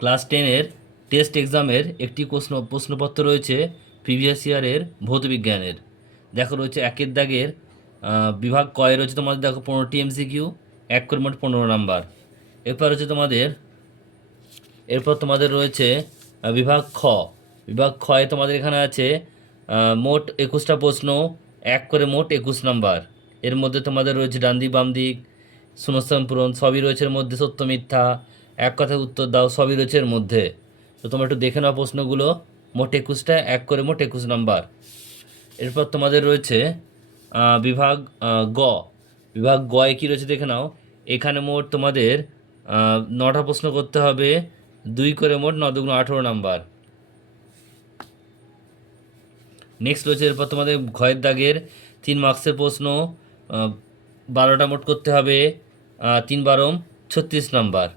Class 10-এর test এক্সামের একটি প্রশ্নপত্র রয়েছে প্রিভিয়াস ইয়ারের ভৌত বিজ্ঞানের। দেখো রয়েছে একের দাগের বিভাগ কয় রয়েছে তোমাদের, দেখো 15টি এমসিকিউ, এক করে মোট 15 নাম্বার। এরপর তোমাদের রয়েছে বিভাগ খ। বিভাগ খয়ে তোমাদের এখানে আছে মোট 21টা প্রশ্ন, এক করে মোট 21 নাম্বার। এর মধ্যে তোমাদের রয়েছে ডান দিক বাম দিক, শূন্যস্থান পূরণ সবই রয়েছে এর মধ্যে, সত্য মিথ্যা, এক কথায় উত্তর দাও সবই রয়েছে এর মধ্যে। তো তোমরা একটু দেখে নাও প্রশ্নগুলো। মোট 21টা, এক করে মোট 21 নাম্বার। এরপর তোমাদের রয়েছে বিভাগ গ। বিভাগ গয়ে কী রয়েছে দেখে নাও। এখানে মোট তোমাদের 9টা প্রশ্ন করতে হবে, দুই করে মোট 9 দুগুণ 18 নাম্বার। নেক্সট রয়েছে এরপর তোমাদের ঘয়ের দাগের 3 মার্কসের প্রশ্ন, 12টা মোট করতে হবে, 3 বারম 36 নাম্বার।